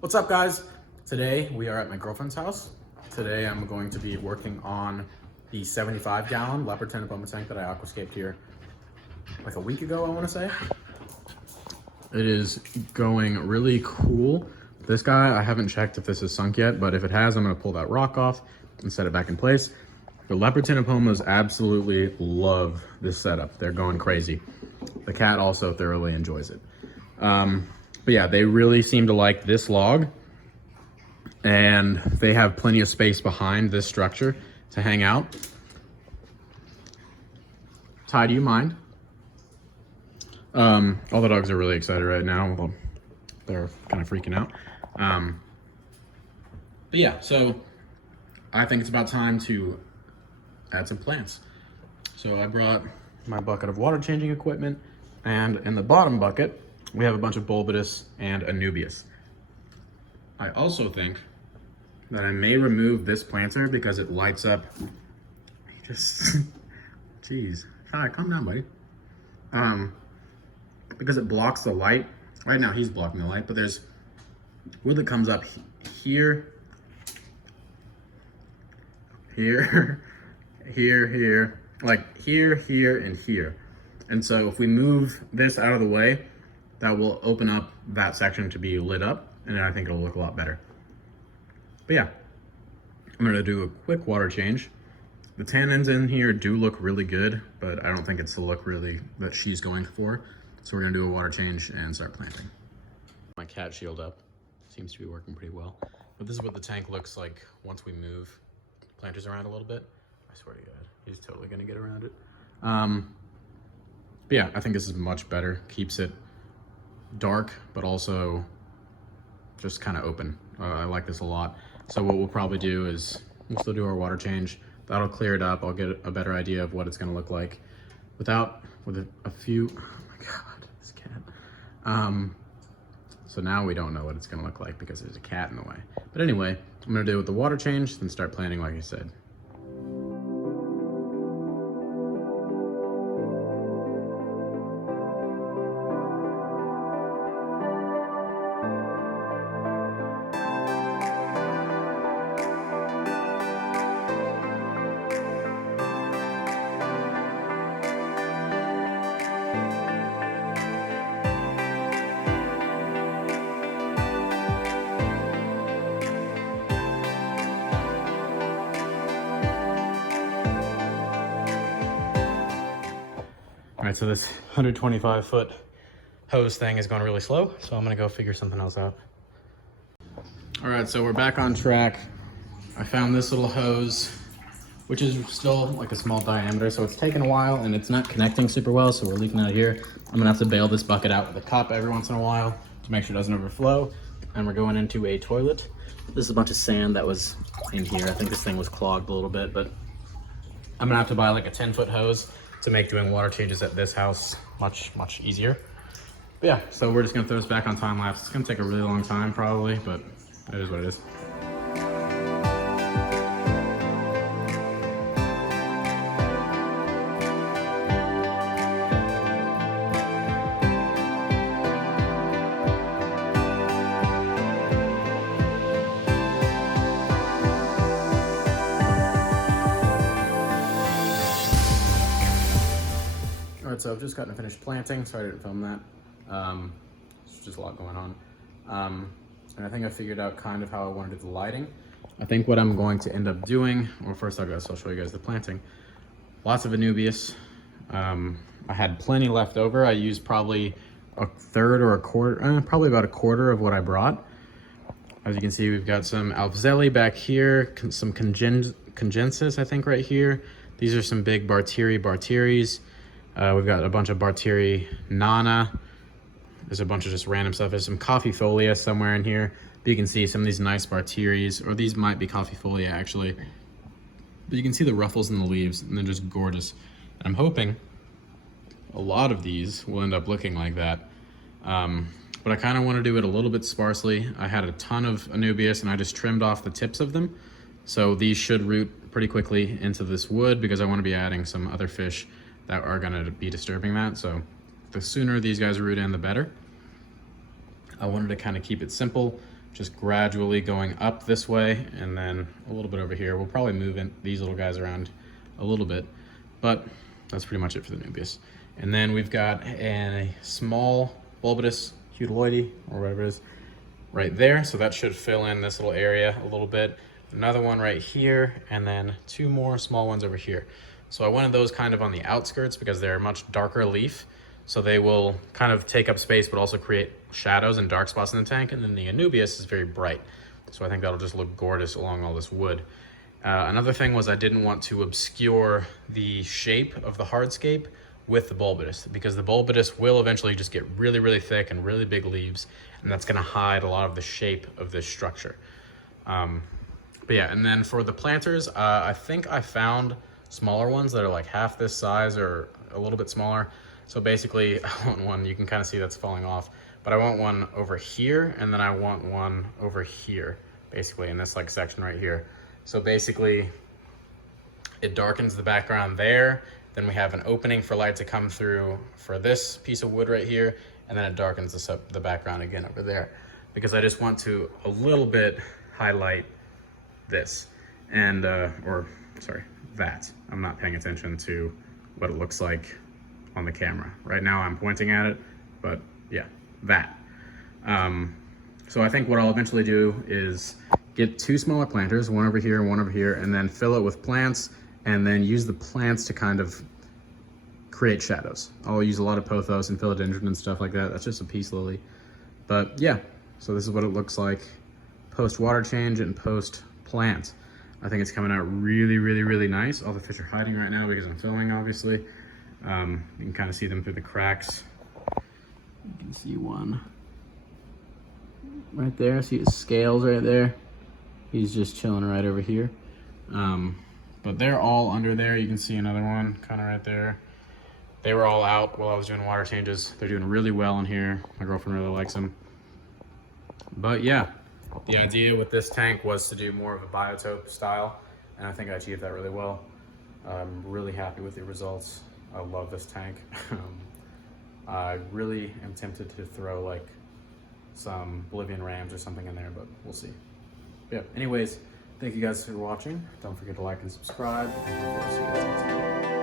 What's up, guys? Today we are at my girlfriend's house. Today I'm going to be working on the 75-gallon leopard ctenopoma tank that I aquascaped here like a week ago, I want to say. It is going really cool. This guy, I haven't checked if this is sunk yet, but if it has, I'm going to pull that rock off and set it back in place. The leopard ctenopomas absolutely love this setup. They're going crazy. The cat also thoroughly enjoys it. But yeah, they really seem to like this log, and they have plenty of space behind this structure to hang out. Ty, do you mind? All the dogs are really excited right now. Well, they're kind of freaking out. But yeah, so I think it's about time to add some plants. So I brought my bucket of water changing equipment, and in the bottom bucket, we have a bunch of bulbous and anubias. I also think that I may remove this planter because it lights up. Jeez, Kai, calm down, buddy. Because it blocks the light. Right now he's blocking the light, but there's wood that comes up here, here, like here, and here. And so if we move this out of the way, that will open up that section to be lit up, and I think it'll look a lot better. But yeah, I'm gonna do a quick water change. The tannins in here do look really good, but I don't think it's the look really that she's going for. So we're gonna do a water change and start planting. My cat shield up, seems to be working pretty well. But this is what the tank looks like once we move planters around a little bit. I swear to God, he's totally gonna get around it. But yeah, I think this is much better. Keeps it dark, but also just kind of open. I like this a lot. So what we'll probably do is we'll still do our water change. That'll clear it up. I'll get a better idea of what it's gonna look like with a few, oh my God, this cat. So now we don't know what it's gonna look like because there's a cat in the way. But anyway, I'm gonna do it with the water change, then start planting like I said. All right, so this 125-foot hose thing is going really slow, so I'm gonna go figure something else out. All right, so we're back on track. I found this little hose, which is still like a small diameter, so it's taken a while and it's not connecting super well, so we're leaking out here. I'm gonna have to bail this bucket out with a cup every once in a while to make sure it doesn't overflow. And we're going into a toilet. This is a bunch of sand that was in here. I think this thing was clogged a little bit, but I'm gonna have to buy like a 10-foot hose to make doing water changes at this house much easier. But yeah, so we're just gonna throw this back on time lapse. It's gonna take a really long time probably, but it is what it is. All right, so I've just gotten finished planting. Sorry I didn't film that. It's just a lot going on. And I think I figured out kind of how I want to do the lighting. I think what I'm going to end up doing, well, first I'll show you guys the planting. Lots of anubias. I had plenty left over. I used probably a third or a quarter, probably about a quarter of what I brought. As you can see, we've got some alpzelli back here, some congensis, I think, right here. These are some big barteries. We've got a bunch of Barteri Nana. There's a bunch of just random stuff. There's some coffee folia somewhere in here. But you can see some of these nice Barteries, or these might be coffee folia actually. But you can see the ruffles in the leaves, and they're just gorgeous. And I'm hoping a lot of these will end up looking like that. But I kind of want to do it a little bit sparsely. I had a ton of anubias, and I just trimmed off the tips of them. So these should root pretty quickly into this wood because I want to be adding some other fish that are going to be disturbing that. So the sooner these guys root in, the better. I wanted to kind of keep it simple, just gradually going up this way and then a little bit over here. We'll probably move in these little guys around a little bit, but that's pretty much it for the Nubius. And then we've got a small bulbous hutiloide, or whatever it is, right there. So that should fill in this little area a little bit. Another one right here, and then two more small ones over here. So I wanted those kind of on the outskirts because they're a much darker leaf. So they will kind of take up space, but also create shadows and dark spots in the tank. And then the Anubias is very bright. So I think that'll just look gorgeous along all this wood. Another thing was I didn't want to obscure the shape of the hardscape with the bulbous, because the bulbous will eventually just get really, really thick and really big leaves. And that's gonna hide a lot of the shape of this structure. But yeah, and then for the planters, I think I found smaller ones that are like half this size or a little bit smaller. So basically, I want one, you can kind of see that's falling off, but I want one over here, and then I want one over here, basically in this like section right here. So basically, it darkens the background there, then we have an opening for light to come through for this piece of wood right here, and then it darkens the background again over there, because I just want to a little bit highlight this, and, or sorry, that. I'm not paying attention to what it looks like on the camera. Right now I'm pointing at it, but yeah, that. So I think what I'll eventually do is get two smaller planters, one over here and one over here, and then fill it with plants, and then use the plants to kind of create shadows. I'll use a lot of pothos and philodendron and stuff like that. That's just a peace lily. But yeah, so this is what it looks like post water change and post plant. I think it's coming out really, really, really nice. All the fish are hiding right now because I'm filming, obviously. You can kind of see them through the cracks. You can see one right there. See his scales right there. He's just chilling right over here. But they're all under there. You can see another one kind of right there. They were all out while I was doing water changes. They're doing really well in here. My girlfriend really likes them. But yeah, the idea with this tank was to do more of a biotope style, and I think I achieved that really well. I'm really happy with the results. I love this tank. I really am tempted to throw like some Bolivian rams or something in there, but we'll see. Yeah, anyways, thank you guys for watching. Don't forget to like and subscribe. And we'll see you guys next time.